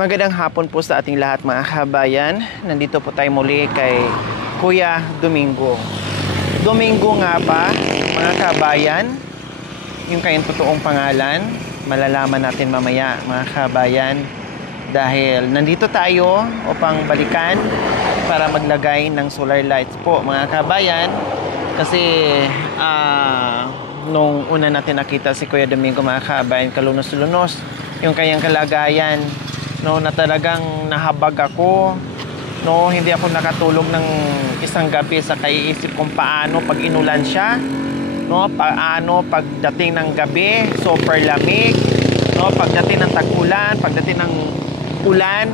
Magandang hapon po sa ating lahat mga kabayan. Nandito po tayo muli kay Kuya Domingo. Domingo nga ba mga kabayan? Yung kayong totoong pangalan, malalaman natin mamaya mga kabayan. Dahil nandito tayo upang balikan para maglagay ng solar lights po mga kabayan. Kasi nung una natin nakita si Kuya Domingo mga kabayan, kalunos-lunos yung kanyang kalagayan. No, na talagang nahabag ako. No, hindi ako nakatulog ng isang gabi sa kaiisip kung paano pag inulan siya. No, paano pagdating ng gabi, super lamig. No, pagdating ng tag-ulan, pagdating ng ulan,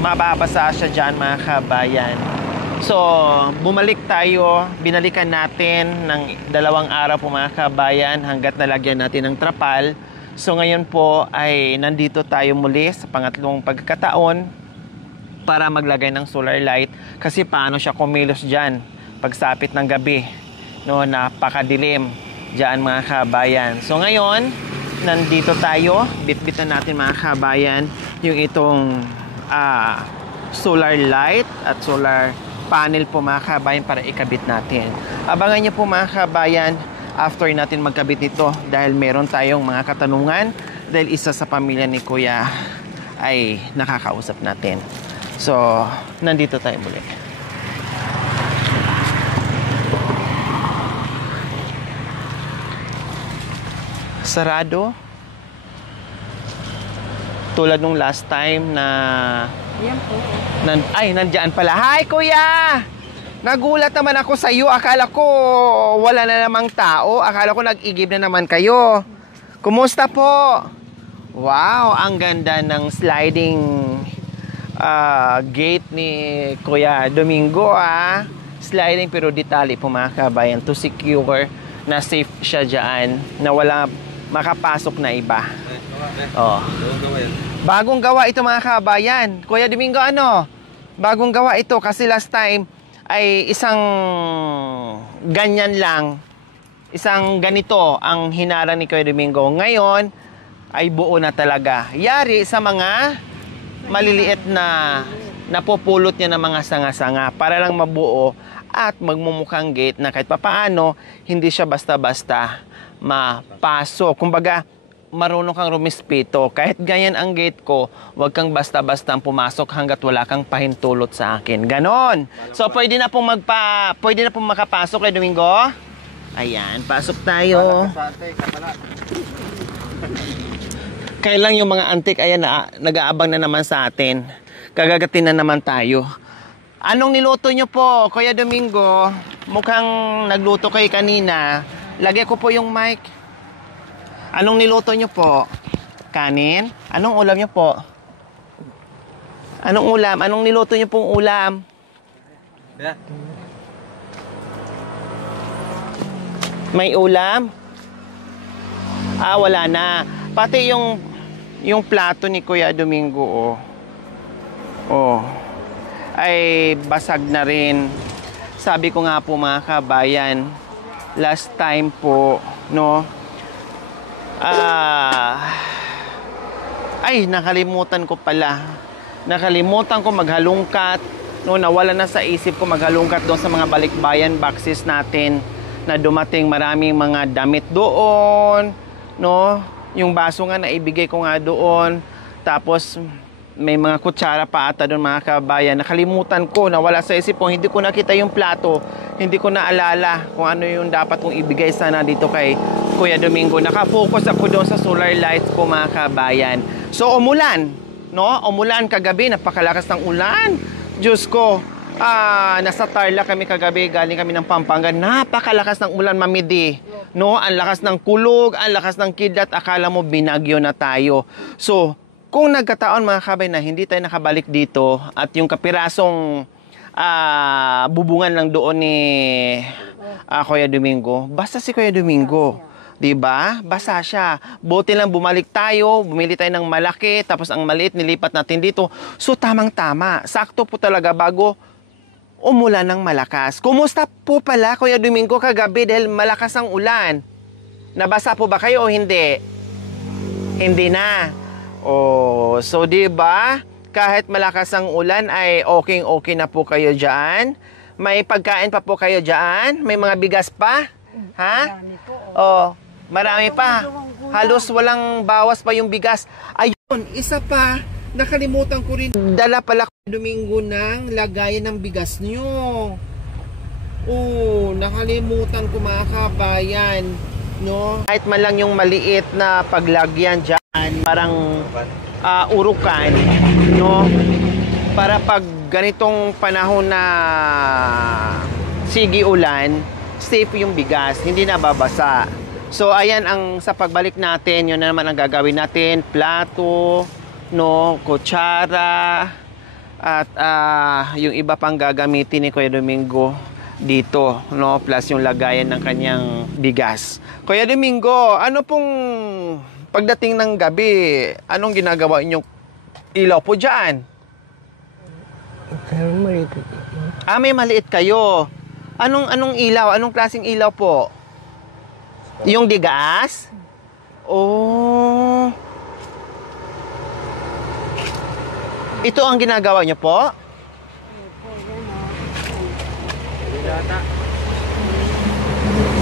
mababasa siya diyan mga kabayan. So, bumalik tayo, binalikan natin ng 2 araw po mga kabayan hanggat nalagyan natin ng trapal. So ngayon po ay nandito tayo muli sa pangatlong pagkakataon para maglagay ng solar light kasi paano siya kumilos dyan pagsapit ng gabi, no, napakadilim dyan mga kabayan. So ngayon nandito tayo, bitbitan natin mga kabayan yung itong solar light at solar panel po mga kabayan para ikabit natin. Abangan niyo po mga kabayan after natin magkabit ito dahil meron tayong mga katanungan dahil isa sa pamilya ni Kuya ay nakakausap natin. So, nandito tayo muli. Sarado. Tulad nung last time na Ayan po. Nandiyan pala. Hi Kuya! Nagulat naman ako sa iyo. Akala ko wala na namang tao. Akala ko nag-igib na naman kayo. Kumusta po? Wow, ang ganda ng sliding gate ni Kuya Domingo Sliding pero detali po mga kabayan to secure na safe siya dyan. Na wala makapasok na iba. Oh. Bagong gawa ito mga kabayan. Kuya Domingo, ano? Bagong gawa ito kasi last time ay isang ganyan lang, isang ganito ang hinarang ni Kuya Domingo. Ngayon ay buo na talaga. Yari sa mga maliliit na napupulot niya ng mga sanga-sanga para lang mabuo at magmumukhang gate na kahit papaano hindi siya basta-basta mapasok. Kumbaga marunong kang rumispito. Kahit ganyan ang gate ko, wag kang basta-basta pumasok hanggat wala kang pahintulot sa akin. Ganon. So, pwede na pong makapasok kay Domingo. Ayan, pasok tayo. Kailang yung mga antik, ayan na, nag-aabang na naman sa atin. Kagagatin na naman tayo. Anong niluto nyo po, Kuya Domingo? Mukhang nagluto kayo kanina. Lagay ko po yung mic. Anong niluto nyo po? Kanin? Anong ulam nyo po? Anong ulam? Anong niluto nyo pong ulam? Yeah. May ulam? Wala na. Pati yung plato ni Kuya Domingo, ay basag na rin. Sabi ko nga po mga kabayan, last time po, no, nakalimutan ko pala. Nakalimutan ko maghalungkat. No, nawala na sa isip ko maghalungkat doon sa mga balikbayan boxes natin na dumating maraming mga damit doon. No, yung baso nga na ibigay ko nga doon. Tapos may mga kutsara pa ata doon mga kabayan. Nakalimutan ko, nawala sa isip ko. Hindi ko nakita yung plato. Hindi ko naalala kung ano yung dapat kong ibigay sana dito kay Kuya Domingo. Nakafocus ako doon sa solar lights ko mga kabayan. So umulan, no? Umulan kagabi, napakalakas ng ulan. Diyos ko, nasa Tarlac kami kagabi, galing kami ng Pampanga. Napakalakas ng ulan, mamidi. No? Ang lakas ng kulog, ang lakas ng kidlat, akala mo binagyo na tayo. So, kung nagkataon mga kabayan na hindi tayo nakabalik dito at yung kapirasong bubungan lang doon ni Kuya Domingo, basta si Kuya Domingo, diba? Basa siya. Buti lang bumalik tayo, bumili tayo ng malaki, tapos ang maliit nilipat natin dito. So tamang-tama, sakto po talaga bago umulan ng malakas. Kumusta po pala Kuya Domingo kagabi dahil malakas ang ulan? Nabasa po ba kayo o hindi? Hindi na. Oh, so 'di ba? Kahit malakas ang ulan ay okay na po kayo diyan. May pagkain pa po kayo diyan? May mga bigas pa? Ha? Oh, marami pa. Halos walang bawas pa yung bigas. Ayun, isa pa. Nakalimutan ko rin. Dala pala ko Domingo ng lagayan ng bigas nyo. Oh, nakalimutan ko mga kabayan. No? Kahit man lang yung maliit na paglagyan dyan, parang urukan, no? Para pag ganitong panahon na sige ulan, safe yung bigas, hindi nababasa. So ayan ang sa pagbalik natin, yun na naman ang gagawin natin, plato, no, kutsara, at yung iba pang gagamitin ni Kuya Domingo dito, no, plus yung lagayan ng kanyang bigas. Kuya Domingo, ano pong pagdating ng gabi, anong ginagawa inyong ilaw po dyan? May maliit kayo. Anong ilaw? Anong klaseng ilaw po? Yung digas? Oh. Ito ang ginagawa nyo po?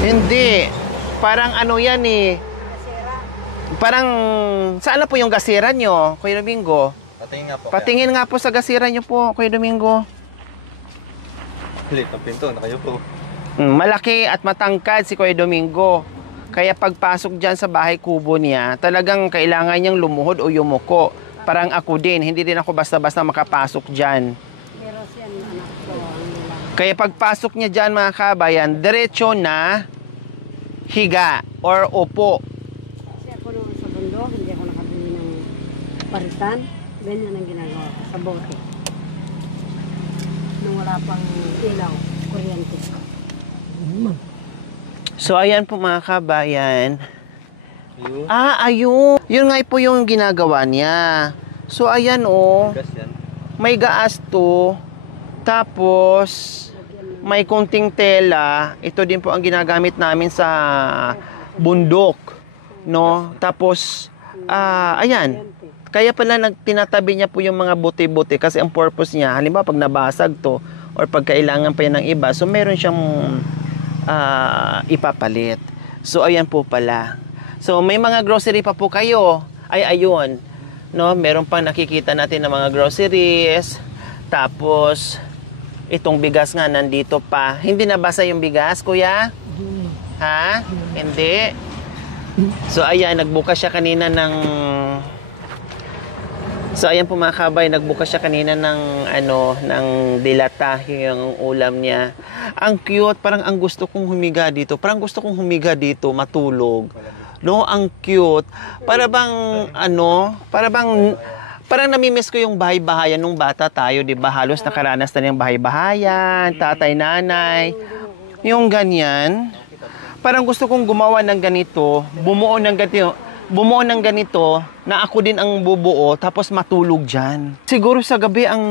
Hindi. Parang ano yan eh. Parang, saan na po yung gasera nyo, Kuya Domingo? Patingin nga po. Patingin nga po sa gasera nyo po, Kuya Domingo. Lit ang pinto, nakayo po. Malaki at matangkad si Kuya Domingo. Kaya pagpasok dyan sa bahay kubo niya, talagang kailangan niyang lumuhod o yumuko. Parang ako din, hindi din ako basta-basta makapasok dyan. Pero siya ang anak ko. Kaya pagpasok niya dyan mga kabayan, diretso na higa or upo. Kasi ako naman sa bundok, hindi ako nakabili ng paritan. Ganyan ang ginagawa ko sa bote. Nung wala pang ilaw, kuryente. So ayan po mga kabayan. Ayun. Ayun. Yun nga po yung ginagawa niya. So ayan oh. Gas yan. May gaas to. Tapos may kunting tela. Ito din po ang ginagamit namin sa bundok, no? Tapos ayan. Kaya pala tinatabi niya po yung mga buti-buti kasi ang purpose niya, halimbawa pag nabasag to or pag kailangan pa yan ng iba, so meron siyang ipapalit. So ayan po pala. So may mga grocery pa po kayo. Ayun. No, meron pang nakikita natin ng mga groceries. Tapos itong bigas nga nandito pa. Hindi nabasa yung bigas, kuya? Ha? Hindi. So ayan, nagbukas siya kanina ng So ayan po mga kabay, nagbukas siya kanina ng ng dilata, yung ulam niya. Ang cute, parang ang gusto kong humiga dito. Parang gusto kong humiga dito, matulog. No, ang cute. Para bang parang nami-miss ko yung bahay-bahayan nung bata tayo, 'di ba? Halos nakaranas na ng bahay-bahayan, tatay, nanay. Yung ganyan. Parang gusto kong gumawa ng ganito, bumuo ng ganito na ako din ang bubuo tapos matulog dyan. Siguro sa gabi ang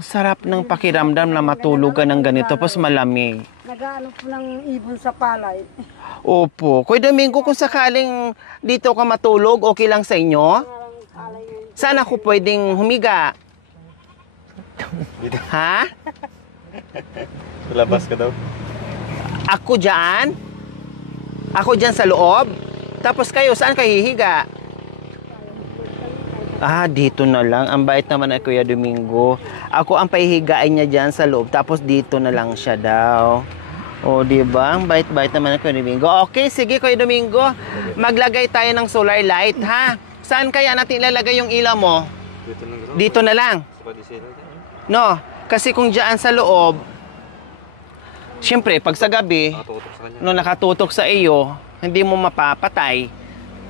sarap ng pakiramdam na matulog ka ng ganito tapos malamig. Nag-ano po ng ibon sa palay. Opo. Kuya Domingo, kung sakaling dito ka matulog, okay lang sa inyo? Saan ako pwedeng humiga? Ha? Labas ka daw. Ako dyan? Ako dyan sa loob? Tapos kayo, saan kayo hihiga? Dito na lang. Ang bait naman ay Kuya Domingo. Ako ang pahihigain niya dyan sa loob. Tapos dito na lang siya daw. O, diba? Ang bait-bait naman ay Kuya Domingo. Okay, sige Kuya Domingo. Maglagay tayo ng solar light, ha? Saan kaya natin ilalagay yung ilaw mo? Dito na lang. No, kasi kung dyan sa loob, siyempre, pag sa gabi, nakatutok sa iyo, hindi mo mapapatay.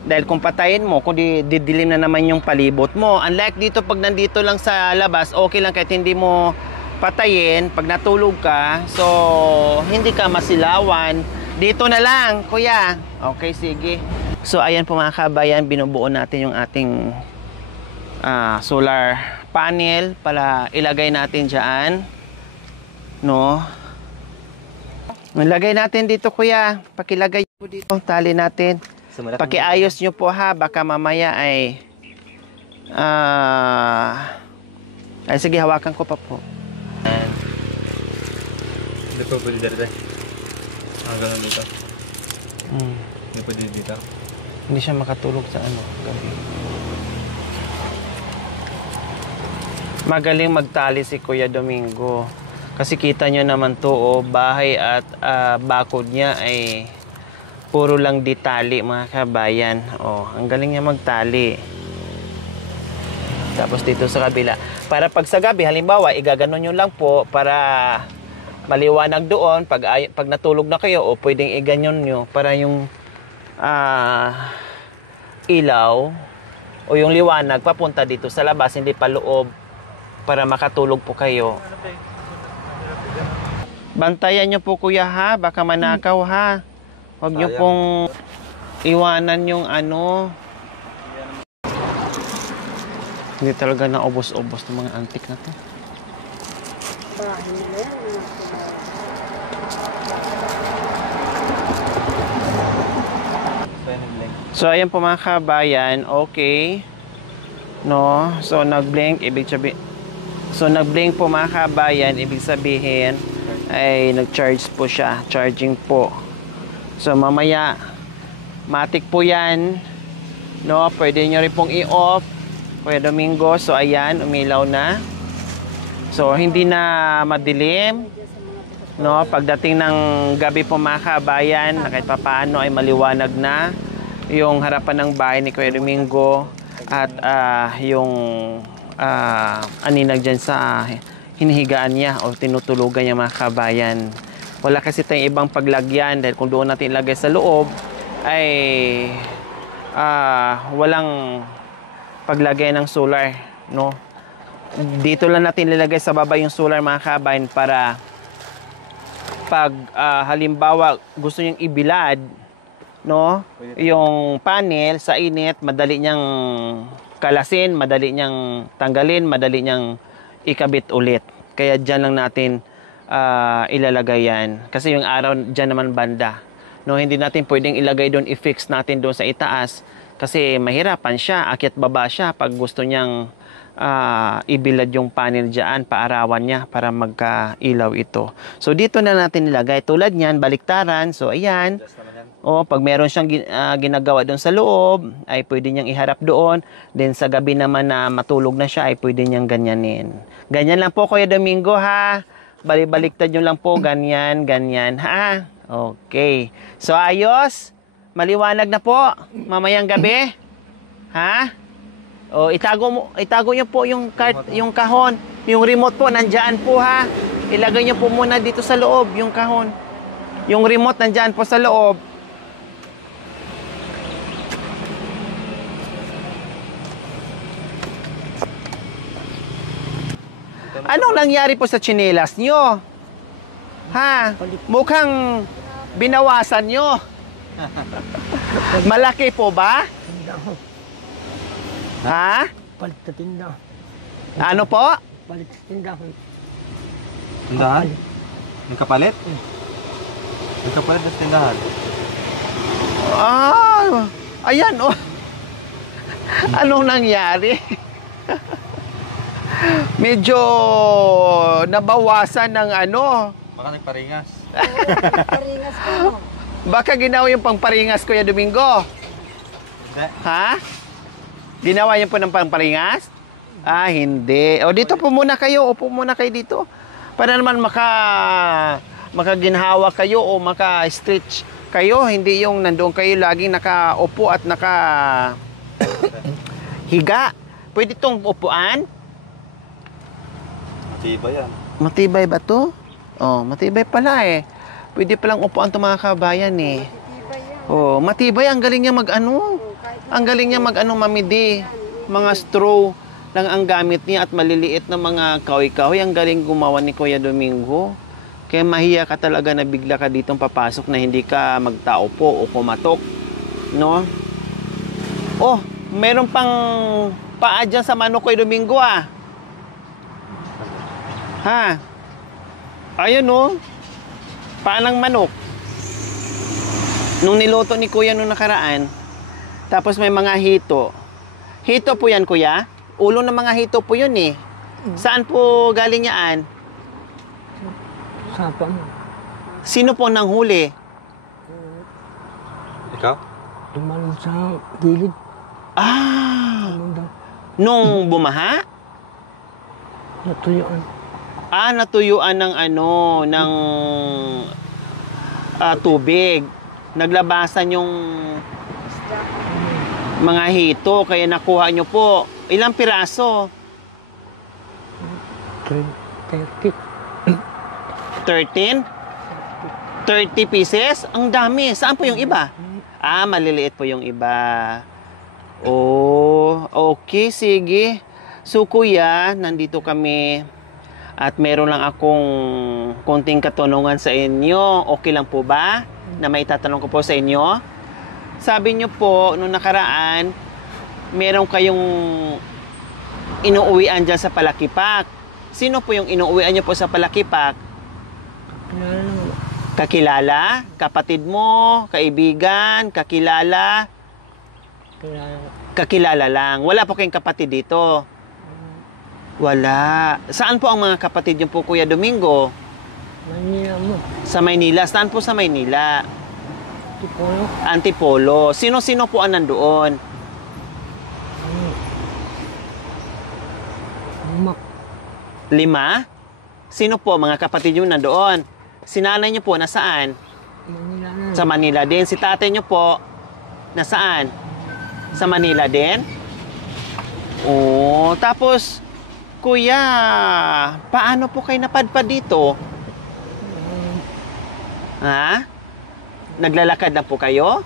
Dahil kung patayin mo, kung didilim na naman yung palibot mo. Unlike dito, pag nandito lang sa labas, okay lang kahit hindi mo patayin. Pag natulog ka, so hindi ka masilawan. Dito na lang, kuya. Okay, sige. So, ayan po mga kabayan, binubuo natin yung ating solar panel para ilagay natin dyan. No? Ilagay natin dito, kuya. Pakilagay po dito. Tali natin. Pakiayos nyo po ha. Baka mamaya ay Ay, sige, hawakan ko pa po. Hindi po pwede dito. Ganun dito. Hindi pwede dito. Hindi siya makatulog sa ano, gabi. Magaling magtali si Kuya Domingo. Kasi kita nyo naman to, oh, bahay at bakod niya ay puro lang ditali, mga kabayan. Oh, ang galing niya magtali. Tapos dito sa kabila. Para pag sa gabi, halimbawa, igaganon nyo lang po para maliwanag doon. Pag natulog na kayo, o pwedeng iganyon nyo para yung ilaw o yung liwanag papunta dito sa labas, hindi pa loob, para makatulog po kayo. Bantayan nyo po, kuya, ha? Baka manakaw, ha? Huwag nyo pong iwanan yung ano. Hindi talaga naubos-ubos ng mga antik na to. Bahay nila yan. So, ayan po mga kabayan, okay. No? So, nag-blink, ibig sabihin. So, nag-blink po mga kabayan, ibig sabihin ay nag-charge po siya. Charging po. So, mamaya, matik po yan. No? Pwede nyo rin pong i-off. Kuya Domingo. So, ayan, umilaw na. So, hindi na madilim. No? Pagdating ng gabi po mga kabayan, na kahit papaano ay maliwanag na yung harapan ng bahay ni Kuya Domingo at yung aninag dyan sa hinihigaan niya o tinutulugan niya, mga kabayan. Wala kasi tayong ibang paglagyan dahil kung doon natin ilagay sa loob ay walang paglagay ng solar, no? Dito lang natin ilagay sa baba yung solar, mga kabayan, para pag halimbawa gusto niyang ibilad, no, yung panel sa init, madali niyang kalasin, madali niyang tanggalin, madali niyang ikabit ulit. Kaya dyan lang natin ilalagay yan. Kasi yung araw dyan naman banda. No, hindi natin pwedeng ilagay doon, i-fix natin doon sa itaas. Kasi mahirapan siya, akyat baba siya pag gusto niyang ibilad yung panel dyan, paarawan niya para magka-ilaw ito. So dito na natin ilagay. Tulad niyan, baliktaran. So ayan. O, pag meron siyang ginagawa doon sa loob, ay pwede niyang iharap doon. Then sa gabi naman na matulog na siya, ay pwede niyang ganyanin. Ganyan lang po, Kuya Domingo, ha? Baliktad nyo lang po, ganyan, ganyan, ha? Okay. So, ayos? Maliwanag na po? Mamayang gabi? Ha? O, itago nyo po yung kahon. Yung remote po, nandyan po, ha? Ilagay nyo po muna dito sa loob, yung kahon. Yung remote, nandyan po sa loob. Anong nangyari po sa tsinelas nyo? Ha? Mukhang binawasan nyo. Malaki po ba? Ha? Palit sa tinda. Ano po? Palit sa tinda. Tindahan? Yung kapalit? Yung kapalit sa tindahan. Ayan, oh. Anong nangyari? Medyo nabawasan ng ano. Baka nagparingas. Paringas ko. Baka ginawa yung pangparingas, Kuya Domingo. Hindi. Ha? Ginawa niyo po ng pangparingas? Hindi. O, dito po muna kayo. Upo muna kayo dito. Para naman makaginhawa kayo o maka-stretch kayo. Hindi yung nandoon kayo laging nakaupo at higa. Pwede itong upuan? Matibay yan. Matibay ba to? Oh, matibay pala eh. Pwede palang upuan to, mga kabayan eh. Matibay yan. Oh, matibay. Ang galing niya mag-ano. Ang galing niya mag-ano, mamidi. Mga straw lang ang gamit niya at maliliit na mga kahoy-kahoy. Ang galing gumawa ni Kuya Domingo. Kaya mahiya ka talaga na bigla ka ditong papasok na hindi ka magtaupo o kumatok. No? Oh, meron pang paa dyan sa manok, Kuya Domingo, ah. Ha? Ayun, oh. Paa ng manok. Nung niluto ni Kuya nung nakaraan, tapos may mga hito. Hito po yan, Kuya? Ulo ng mga hito po yun eh. Saan po galing yan? Sapa mo. Sino po nang huli? Ikaw? Tumalon sa gilid. Ah, Ano daw? nung bumaha? Natuyuan. Natuyuan ng ng tubig. Naglabasan yung mga hito, kaya nakuha nyo po. Ilang piraso? 30. 13? 30 pieces? Ang dami. Saan po yung iba? Maliliit po yung iba. Oh, okay, sige. So, kuya, nandito kami at meron lang akong konting katanungan sa inyo. Okay lang po ba na may tatanong ko po sa inyo? Sabi nyo po, nung nakaraan, meron kayong inuuwian dyan sa Palakipak. Sino po yung inuuwian nyo po sa Palakipak? Kilala lang. Kakilala? Kapatid mo? Kaibigan? Kakilala? Kilala. Kakilala lang. Wala po kayong kapatid dito? Wala. Saan po ang mga kapatid niyo po, Kuya Domingo? Manila mo. Sa Maynila. Saan po sa Maynila? Tipolo. Antipolo. Sino-sino po ang nandoon? Bumak. 5? Sino po mga kapatid niyo nandoon? Si nanay niyo po, nasaan? Manila na. Sa Manila din. Si tatay niyo po, nasaan? Sa Manila din? Oh, tapos, Kuya, paano po kayo napadpad dito? Ha? Naglalakad na po kayo?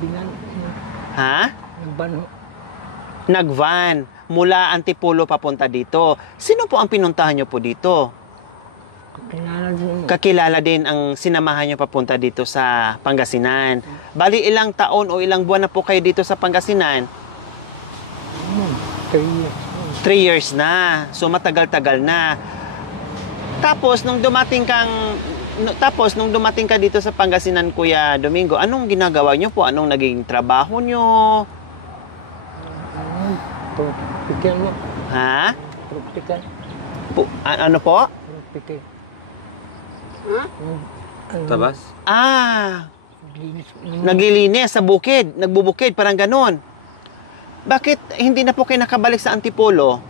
Bilan. Ha? Nagbano. Nagvan mula Antipolo papunta dito. Sino po ang pinuntahan nyo po dito? Kilala din mo. Kakilala din ang sinamahan nyo papunta dito sa Pangasinan. Bali, ilang taon o ilang buwan na po kayo dito sa Pangasinan? 3 years. 3 years na. So, matagal-tagal na. Tapos, nung dumating ka dito sa Pangasinan, Kuya Domingo, anong ginagawa nyo po? Anong naging trabaho nyo? Tropical mo. Ha? Tropical. Ano po? Tropical. Tabas? Linis. Naglilinis sa bukid. Nagbubukid, parang ganon. Bakit hindi na po kayo nakabalik sa Antipolo?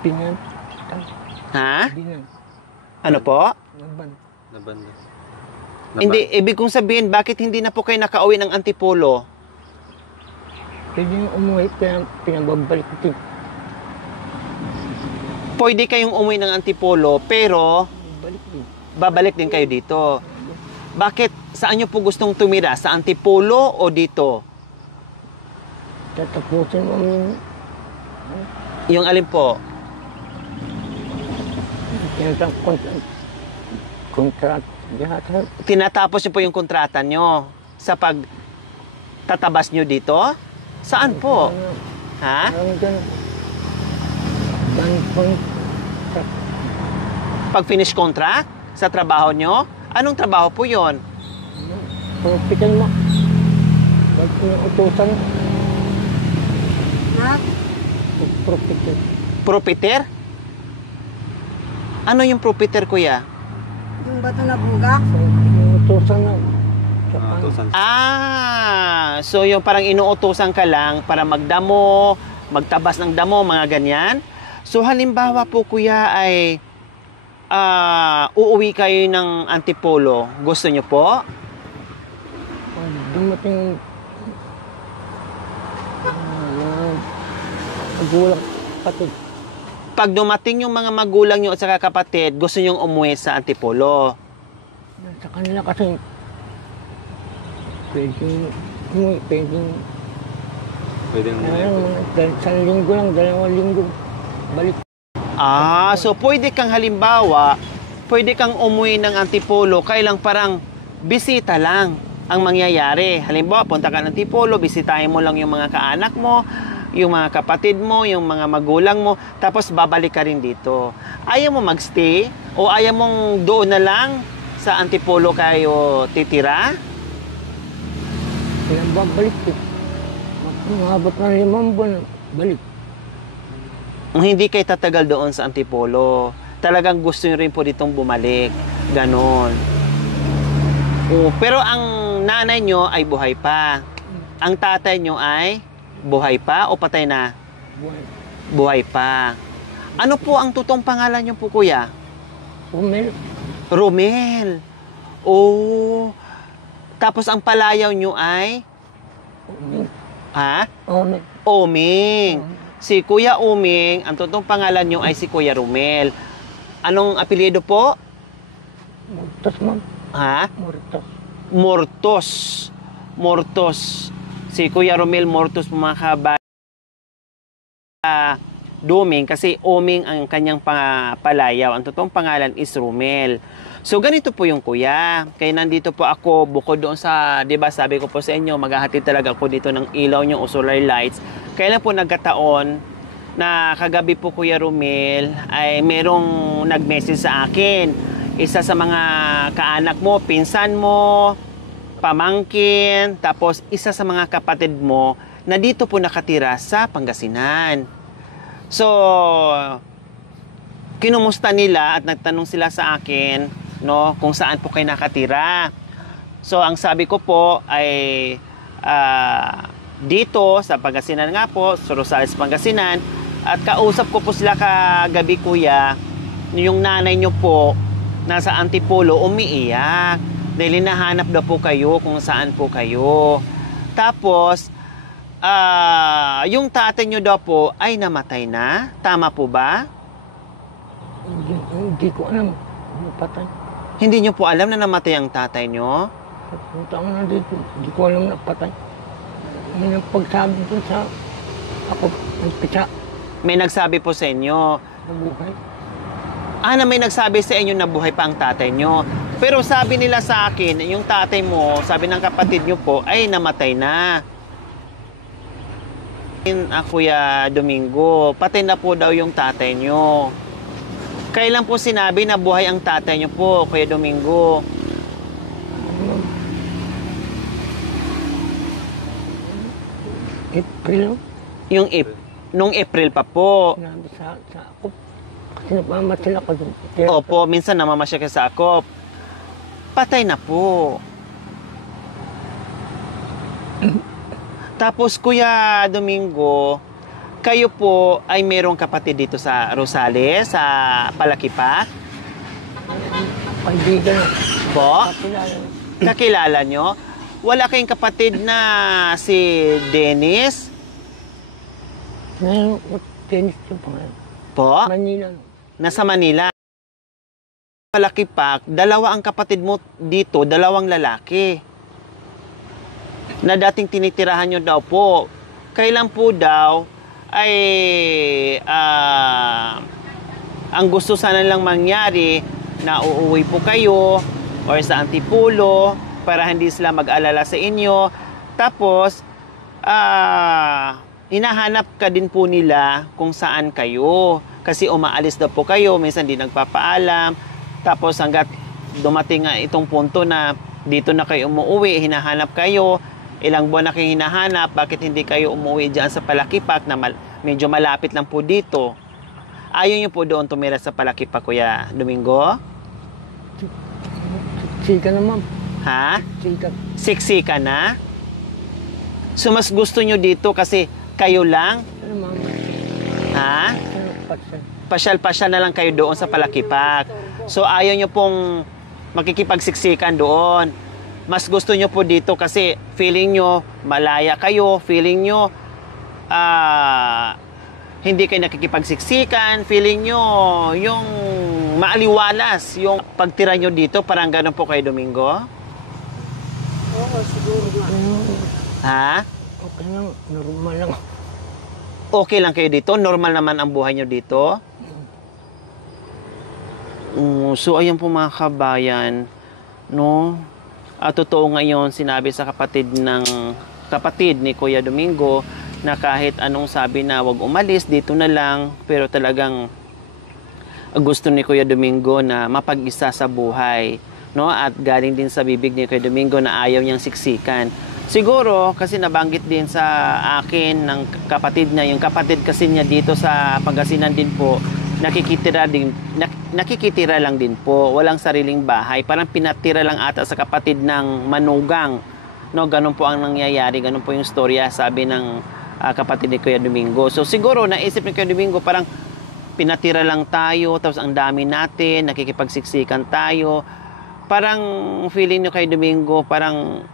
Pinan. Ha? Binan. Ano po? Naban. Nabanda. Hindi, ibig kong sabihin, bakit hindi na po kayo nakauwi ng Antipolo? Pwede yung umuwi, pinababalik ko. Pwede kayong umuwi ng Antipolo, pero Balik din. babalik din kayo dito. Bakit? Saan nyo po gustong tumira? Sa Antipolo o dito? Tatapusin mo yung Yung alin po? contract. Lahat. Tinatapos nyo po yung kontrata nyo sa pagtatabas nyo dito? Saan po? Ha? Parang ganun. Bank. Pag finish contract sa trabaho nyo? Anong trabaho po yon? Tropical mo. Ba't yung utusan? Ha? Tropical. Propiter? Ano yung propiter, kuya? Yung bato na bugak? Yung utusan na. Tusan. So yung parang inuutosan ka lang para magdamo, magtabas ng damo, mga ganyan. So halimbawa po, kuya, ay uuwi kayo ng Antipolo. Gusto nyo po? Dumating magulang kapatid. Pag dumating yung mga magulang nyo at saka kapatid, gusto nyong umuwi sa Antipolo. Sa kanila kasi pwedeng umuwi, pwedeng Pwede naman. isang linggo lang, 2 linggo. Balik. So pwede kang halimbawa, pwede kang umuwi ng Antipolo, kailang parang bisita lang ang mangyayari. Halimbawa, punta ka ng Antipolo, bisitahin mo lang yung mga kaanak mo, yung mga kapatid mo, yung mga magulang mo, tapos babalik ka rin dito. Ayaw mo magstay o ayaw mong doon na lang sa Antipolo kayo titira? Pinababalik ko. Umabot ng 5 buwan, balik. Hindi kayo tatagal doon sa Antipolo. Talagang gusto nyo rin po ditong bumalik. Ganon. Pero ang nanay nyo ay buhay pa. Ang tatay nyo ay buhay pa o patay na? Buhay. Buhay pa. Ano po ang totoong pangalan nyo po, kuya? Umel. Romel. Oh. Tapos ang palayaw nyo ay? Umel. Ha? Umel. Oming. Si Kuya Oming, ang totoong pangalan nyo ay si Kuya Romel. Anong apelyido po? Mortos, ma'am. Ha? Mortos. Mortos. Mortos. Si Kuya Romel Mortos, mga kabay. Doming, kasi Oming ang kanyang palayaw. Ang totoong pangalan is Romel. So, ganito po yung kuya. Kaya nandito po ako, bukod doon sa, di ba sabi ko po sa inyo, maghahatid talaga ako dito ng ilaw nyo o solar lights. Kaya lang po nagkataon na kagabi po, Kuya Romel, ay merong nag-message sa akin. Isa sa mga kaanak mo, pinsan mo, pamangkin, tapos isa sa mga kapatid mo na dito po nakatira sa Pangasinan. So, kinumusta nila at nagtanong sila sa akin, no, kung saan po kayo nakatira. So, ang sabi ko po ay dito sa Pangasinan nga po, sa Rosales, Pangasinan. At kausap ko po sila kagabi, kuya, yung nanay nyo po nasa Antipolo umiiyak dahil hinahanap daw po kayo kung saan po kayo. Tapos, yung tatay nyo daw po ay namatay na. Tama po ba? Hindi ko alam. Napatay. Hindi nyo po alam na namatay ang tatay nyo? Punta ako na dito. Hindi ko alam na patay. May nagpagsabi ko sa ako. Nagpisa. May nagsabi po sa inyo. Nabuhay. Na may nagsabi sa inyo na buhay pa ang tatay nyo. Pero sabi nila sa akin, yung tatay mo, sabi ng kapatid nyo po, ay namatay na. Kuya Domingo, patay na po daw yung tatay nyo. Kailan po sinabi na buhay ang tatay nyo po, Kuya Domingo? April. Nung April pa po. Sinabi sa ako. Kasi napamatil ako doon. Opo, minsan namamasya ka sa akop. Patay na po. Tapos, Kuya Domingo, kayo po ay merong kapatid dito sa Rosales, sa Palakipak? Kaibigan. Po? Kakilala. Kakilala nyo? Wala kayong kapatid na si Dennis? Ngayon, tennis yung pangalan. Po? Manila. Nasa Manila. Palakipak, dalawa ang kapatid mo dito, dalawang lalaki. Na dating tinitirahan nyo daw po. Kailan po daw ay ang gusto sana lang mangyari na uuwi po kayo or sa Antipolo para hindi sila mag-alala sa inyo. Tapos, hinahanap ka din po nila kung saan kayo. Kasi umaalis daw po kayo, minsan di nagpapaalam. Tapos hanggat dumating nga itong punto na dito na kayo umuwi, hinahanap kayo. Ilang buwan na kayo hinahanap, bakit hindi kayo umuwi dyan sa Palakipak na medyo malapit lang po dito? Ayaw nyo po doon tumira sa Palakipak, Kuya Domingo? Sika na, ma'am. Ha? Sika. Siksika na? So mas gusto nyo dito kasi kayo lang? Ano, ma'am? Ha? Ano, patsan? Pasyal-pasyal na lang kayo doon sa Palakipak. So ayaw nyo pong makikipagsiksikan doon. Mas gusto nyo po dito kasi feeling nyo malaya kayo, feeling nyo hindi kayo nakikipagsiksikan, feeling nyo yung maaliwalas yung pagtira nyo dito, parang gano'n po kayo, Domingo? Oo, siguro nga. Ha? Okay lang, normal lang. Okay lang kayo dito? Normal naman ang buhay nyo dito? So, ayan po mga kabayan, no? At totoo ngayon, sinabi sa kapatid ni Kuya Domingo na kahit anong sabi na wag umalis, dito na lang. Pero talagang gusto ni Kuya Domingo na mapag-isa sa buhay. No? At galing din sa bibig ni Kuya Domingo na ayaw niyang siksikan. Siguro, kasi nabanggit din sa akin ng kapatid niya, yung kapatid kasi niya dito sa Pangasinan din po, nakikitira lang din po, walang sariling bahay. Parang pinatira lang ata sa kapatid ng manugang. No, ganun po ang nangyayari, ganun po yung storya, sabi ng kapatid ni Kuya Domingo. So siguro, naisip ni Kuya Domingo, parang pinatira lang tayo, tapos ang dami natin, nakikipagsiksikan tayo. Parang feeling ni Kuya Domingo, parang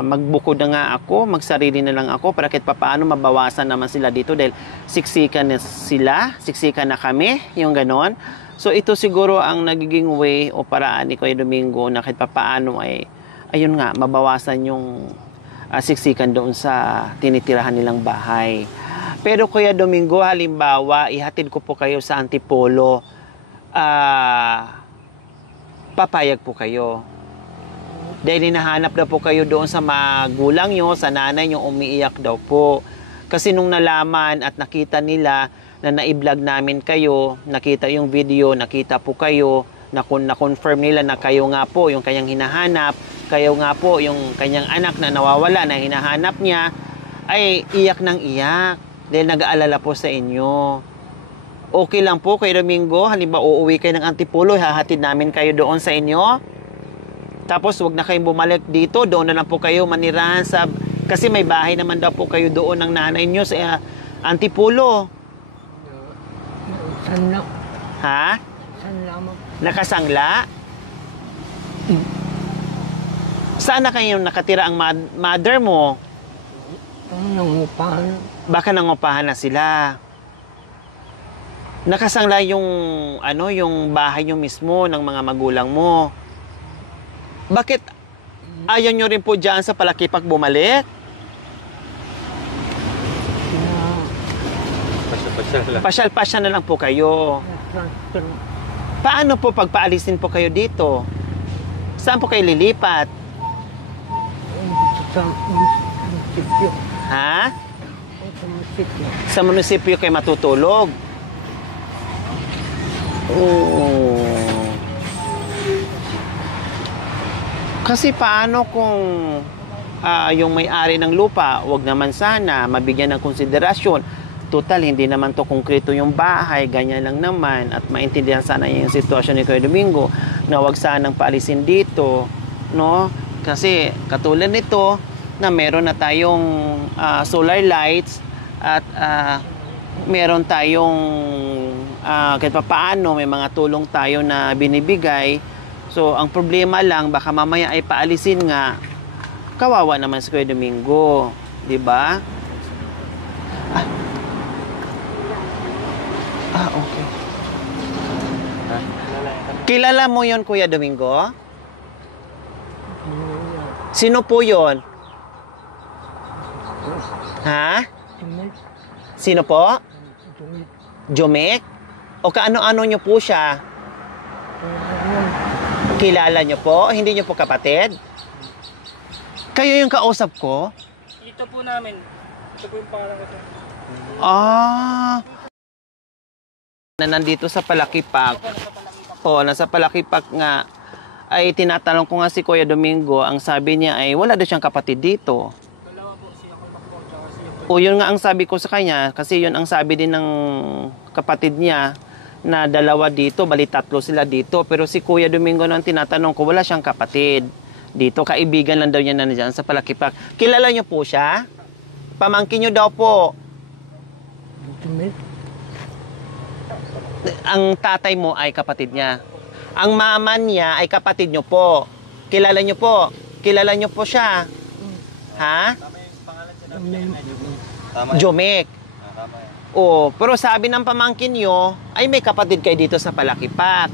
magbukod na nga ako, magsarili na lang ako para kahit papaano mabawasan naman sila dito dahil siksikan na sila, siksikan na kami, yung ganon. So ito siguro ang nagiging way o paraan ni Kuya Domingo na kahit papaano ay, ayun nga, mabawasan yung siksikan doon sa tinitirahan nilang bahay. Pero Kuya Domingo, halimbawa, ihatid ko po kayo sa Antipolo, papayag po kayo. Dahil hinahanap daw po kayo doon sa magulang nyo, sa nanay nyo, umiiyak daw po. Kasi nung nalaman at nakita nila na na-vlog namin kayo, nakita yung video, nakita po kayo, na-confirm nila na kayo nga po yung kanyang hinahanap, kayo nga po yung kanyang anak na nawawala, na hinahanap niya, ay iyak ng iyak. Dahil nag-aalala po sa inyo. Okay lang po, Kuya Domingo, halimbawa uuwi kayo ng Antipolo, hahatid namin kayo doon sa inyo. Tapos wag na kayong bumalik dito, doon na lang po kayo manirahan sa... Kasi may bahay naman daw po kayo doon ng nanay nyo sa Antipolo. Sanla. Ha? Sanla mo. Nakasangla? Saan na kayo nakatira ang mother mo? Nangungupahan. Baka nangupahan na sila. Nakasangla yung, yung bahay nyo mismo ng mga magulang mo. Bakit ayaw nyo rin po dyan sa Palakipak bumalik? Pasyal-pasyal na lang po kayo. Paano po pagpaalisin po kayo dito? Saan po kayo lilipat? Sa munisipyo. Ha? Sa munisipyo. Sa munisipyo kayo matutulog? Oo. Kasi paano kung yung may-ari ng lupa, wag naman sana, mabigyan ng konsiderasyon. Total, hindi naman to konkreto yung bahay, ganyan lang naman. At maintindihan sana yung sitwasyon ni Kuya Domingo na wag sanang paalisin dito. No? Kasi katulad nito, na meron na tayong solar lights at meron tayong kahit pa paano, may mga tulong tayo na binibigay. So, ang problema lang, baka mamaya ay paalisin nga, kawawa naman si Kuya Domingo. Diba? Okay. Kilala mo yon Kuya Domingo? Sino po yon? Ha? Sino po? Jomek? O kaano-ano nyo po siya? Kilala nyo po? Hindi nyo po kapatid? Kayo yung kausap ko? Ito po namin. Ito po yung pangalan ko. Na nandito sa Palakipak. Nasa Palakipak nga. Ay tinatanong ko nga si Kuya Domingo, ang sabi niya ay wala daw siyang kapatid dito. O yun nga ang sabi ko sa kanya, kasi yun ang sabi din ng kapatid niya, na dalawa dito, bali tatlo sila dito. Pero si Kuya Domingo nang tinatanong ko, wala siyang kapatid dito. Kaibigan lang daw niya na dyan sa Palakipak. Kilala niyo po siya? Pamangkin niyo daw po. Ang tatay mo ay kapatid niya. Ang mama niya ay kapatid niyo po. Kilala niyo po? Kilala niyo po siya? Ha? Jomek. Pero sabi ng pamangkin nyo, ay may kapatid kayo dito sa Palakipak.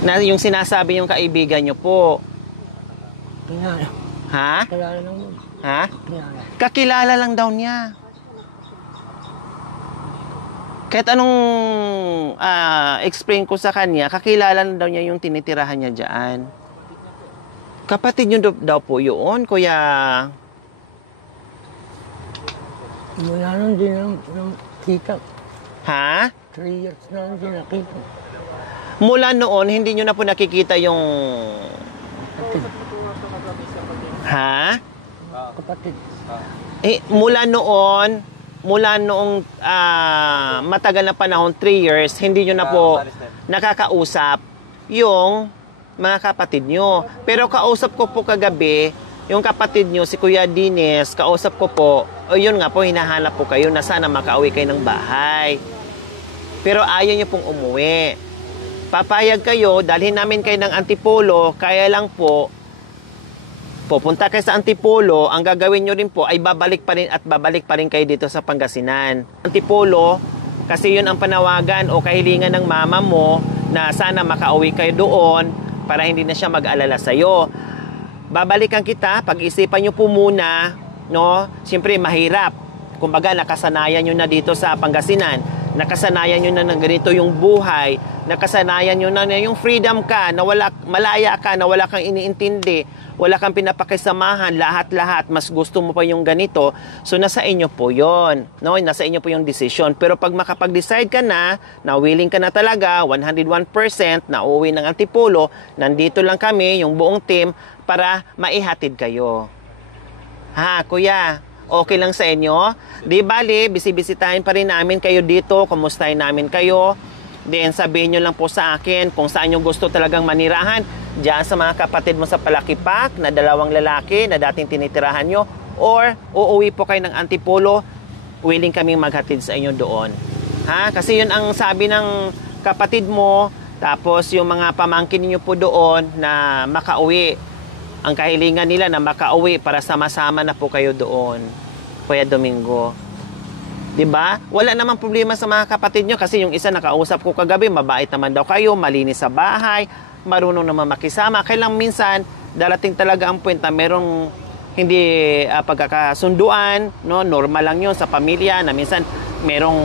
Na yung sinasabi yung kaibigan nyo po. Kilala. Ha? Kilala lang mo. Ha? Kilala. Kakilala lang daw niya. Kahit anong explain ko sa kanya, kakilala lang daw niya yung tinitirahan niya dyan. Kapatid nyo daw po yun, Kuya... Wala nang din ang kita. Ha? 3 years na lang din nakita. Mula noon, hindi nyo na po nakikita yung... Ha? Kapatid. Mula noong matagal na panahon, 3 years, hindi nyo na po nakakausap yung mga kapatid nyo. Pero kausap ko po kagabi, yung kapatid nyo, si Kuya Dines, kausap ko po, yun nga po, hinahanap po kayo na sana makauwi kayo ng bahay. Pero ayaw nyo pong umuwi. Papayag kayo, dalhin namin kayo ng Antipolo, kaya lang po, pupunta kayo sa Antipolo, ang gagawin nyo rin po ay babalik pa rin kayo dito sa Pangasinan. Antipolo, kasi yun ang panawagan o kahilingan ng mama mo na sana makauwi kayo doon para hindi na siya mag-alala sa'yo. Babalikan kita, pag-isipan nyo po muna, no? Siyempre, mahirap. Kumbaga, nakasanayan nyo na dito sa Pangasinan. Nakasanayan nyo na ganito yung buhay. Nakasanayan nyo na yung freedom ka, na malaya ka, na wala kang iniintindi, wala kang pinapakisamahan, lahat-lahat, mas gusto mo pa yung ganito. So, nasa inyo po yon, no? Nasa inyo po yung decision. Pero pag makapag-decide ka na willing ka na talaga, 101%, na uuwi ng Antipolo, nandito lang kami, yung buong team, para maihatid kayo. Ha, kuya? Okay lang sa inyo? Di bali, bisibisitahin pa rin namin kayo dito, kumustahin namin kayo. Then sabihin nyo lang po sa akin kung saan nyo gusto talagang manirahan. Diyan sa mga kapatid mo sa Palakipak na 2 lalaki na dating tinitirahan nyo. Or uuwi po kayo ng Antipolo, willing kaming maghatid sa inyo doon. Ha? Kasi yun ang sabi ng kapatid mo, tapos yung mga pamangkin niyo po doon na makauwi. Ang kahilingan nila na makauwi para sama-sama na po kayo doon, Kuya Domingo. 'Di ba? Wala namang problema sa mga kapatid nyo kasi yung isa nakausap ko kagabi, mabait naman daw kayo, malinis sa bahay, marunong naman makisama. Kailang minsan darating talaga ang point na merong hindi pagkakasunduan, no? Normal lang 'yon sa pamilya na minsan merong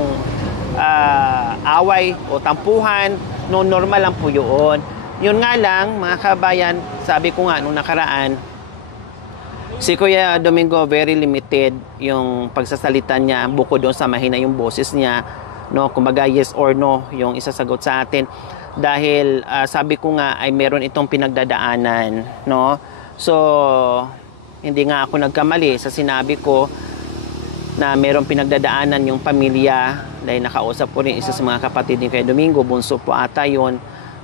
away o tampuhan, no, normal lang po 'yun. Yun nga lang, mga kabayan, sabi ko nga nung nakaraan, si Kuya Domingo, very limited yung pagsasalita niya, bukod doon sa mahina yung boses niya, no? Kumbaga yes or no yung isasagot sa atin. Dahil sabi ko nga ay meron itong pinagdadaanan, no? So, hindi nga ako nagkamali sa sinabi ko na meron pinagdadaanan yung pamilya. Dahil nakausap ko rin isa sa mga kapatid ni Kuya Domingo, bunso po ata yun,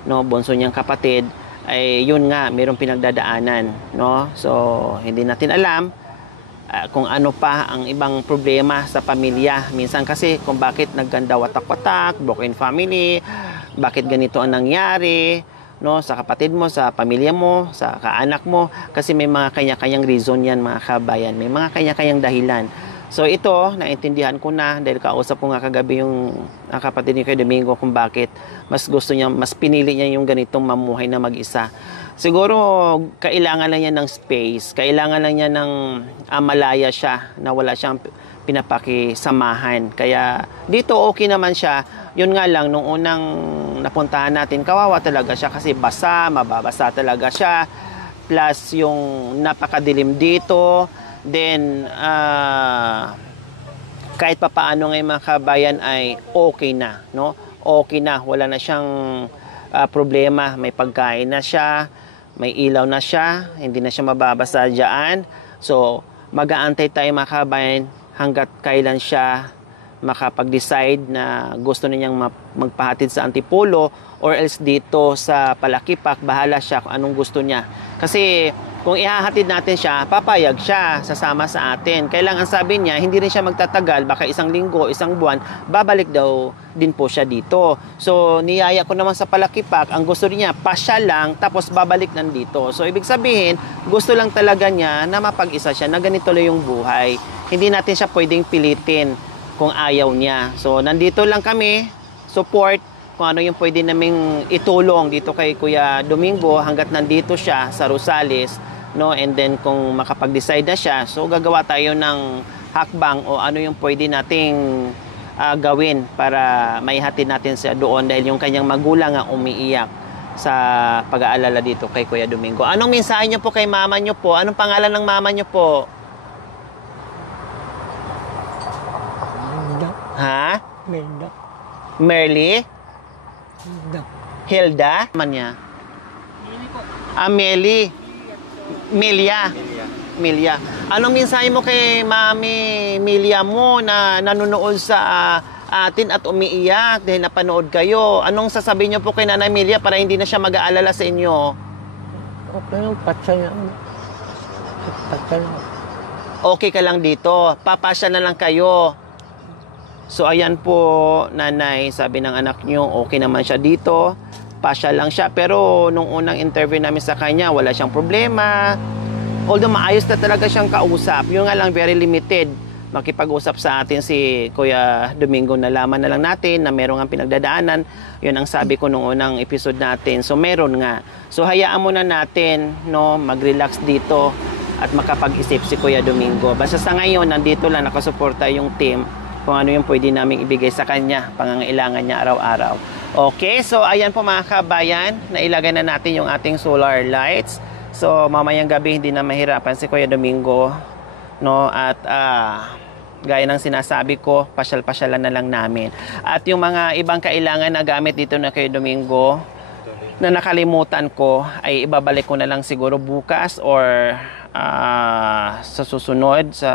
no, bunso niyang kapatid, ay yun nga, mayroong pinagdadaanan, no? So, hindi natin alam kung ano pa ang ibang problema sa pamilya. Minsan kasi kung bakit nagganda watak-watak, broken family, bakit ganito ang nangyari, no, sa kapatid mo, sa pamilya mo, sa kaanak mo, kasi may mga kanya-kanyang reason yan, mga kabayan. May mga kanya-kanyang dahilan. So ito, naintindihan ko na dahil kausap ko nga kagabi yung kapatid ni Kuya Domingo kung bakit mas gusto niya, mas pinili niya yung ganitong mamuhay na mag-isa. Siguro kailangan lang niya ng space, kailangan lang niya ng malaya siya, na wala siyang pinapakisamahan. Kaya dito okay naman siya. Yun nga lang, nung unang napuntahan natin, kawawa talaga siya kasi mababasa talaga siya. Plus yung napakadilim dito. Then, kahit pa paano ngayon mga kabayan ay okay na, no? Okay na, wala na siyang problema. May pagkain na siya, may ilaw na siya, hindi na siya mababasa dyan. So, mag-aantay tayo mga kabayan hanggat kailan siya makapag-decide na gusto na niyang magpahatid sa Antipolo or else dito sa Palakipak, bahala siya kung anong gusto niya. Kasi kung ihahatid natin siya, papayag siya, sasama sa atin. Kailangan sabi niya, hindi rin siya magtatagal, baka 1 linggo, 1 buwan, babalik daw din po siya dito. So, niyaya ko naman sa Palakipak, ang gusto niya, pasya lang, tapos babalik nandito. So, ibig sabihin, gusto lang talaga niya na mapag-isa siya, na ganito lang yung buhay. Hindi natin siya pwedeng pilitin kung ayaw niya. So, nandito lang kami, support, kung ano yung pwede naming itulong dito kay Kuya Domingo hanggat nandito siya sa Rosales, no? And then kung makapag-decide na siya, so gagawa tayo ng hakbang o ano yung pwede nating gawin para maihatid natin siya doon dahil yung kanyang magulang ang umiiyak sa pag-aalala dito kay Kuya Domingo. Anong mensahe niyo po kay mama niyo po? Anong pangalan ng mama niyo po? Hilda. Ha? Hilda. Merly? Hilda. Hilda? Man niya? Ameli. Melia. Milia. Anong mensahe mo kay Mami Milia mo na nanonood sa atin at umiiyak dahil napanood kayo? Anong sasabihin niyo po kay Nanay Milia para hindi na siya mag-aalala sa inyo? Okay lang, patsal lang. Patsal lang. Okay ka lang dito, papasya na lang kayo. So ayan po, Nanay, sabi ng anak niyo, okay naman siya dito, pasya lang siya. Pero nung unang interview namin sa kanya, wala siyang problema. Although maayos na talaga siyang kausap, yun nga lang very limited. Makipag-usap sa atin si Kuya Domingo, nalaman na lang natin na meron ang pinagdadaanan. Yun ang sabi ko nung unang episode natin. So meron nga. So hayaan muna natin, no, mag-relax dito at makapag-isip si Kuya Domingo. Basta sa ngayon, nandito lang nakasuporta yung team kung ano yung pwede naming ibigay sa kanya, pangangailangan niya araw-araw. Okay, so ayan po mga kabayan, nailagay na natin yung ating solar lights. So mamayang gabi hindi na mahirapan si Kuya Domingo, no? At gaya ng sinasabi ko, pasyal-pasyalan na lang namin. At yung mga ibang kailangan na gamit dito na Kuya Domingo na nakalimutan ko, ay ibabalik ko na lang siguro bukas or sa susunod, sa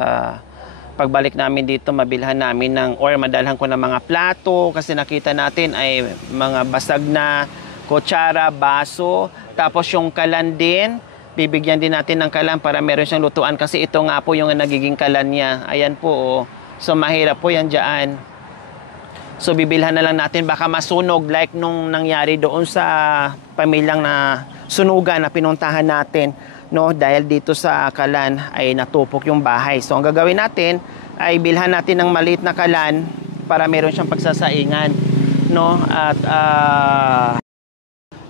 pagbalik namin dito, mabilhan namin ng or madalhan ko ng mga plato kasi nakita natin ay mga basag na kutsara, baso, tapos yung kalan din, bibigyan din natin ng kalan para meron siyang lutuan kasi ito nga po yung nagiging kalan niya. Ayan po, oh. So mahirap po yan dyan. So bibilhan na lang natin, baka masunog like nung nangyari doon sa pamilyang na sunugan na pinuntahan natin, no, dahil dito sa kalan ay natupok yung bahay. So ang gagawin natin ay bilhan natin ng maliit na kalan para meron siyang pagsasaingan, no? At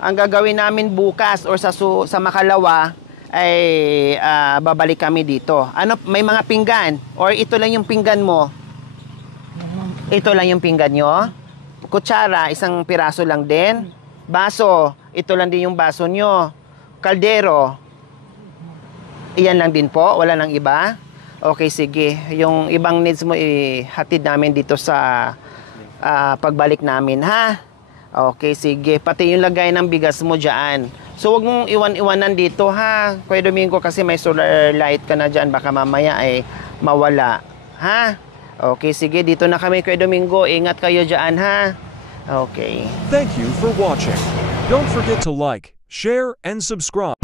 ang gagawin namin bukas or sa makalawa ay babalik kami dito. Ano, may mga pinggan or ito lang yung pinggan mo? Ito lang yung pinggan nyo? Kutsara, isang piraso lang din? Baso, ito lang din yung baso nyo? Kaldero, iyan lang din po? Wala nang iba? Okay, sige. Yung ibang needs mo, ihatid namin dito sa pagbalik namin, ha? Okay, sige. Pati yung lagay ng bigas mo dyan. So, wag mong iwan-iwanan dito, ha? Kuya Domingo, kasi may solar light ka na dyan. Baka mamaya ay mawala. Ha? Okay, sige. Dito na kami, Kuya Domingo. Ingat kayo dyan, ha? Okay. Thank you for watching. Don't forget to like, share, and subscribe.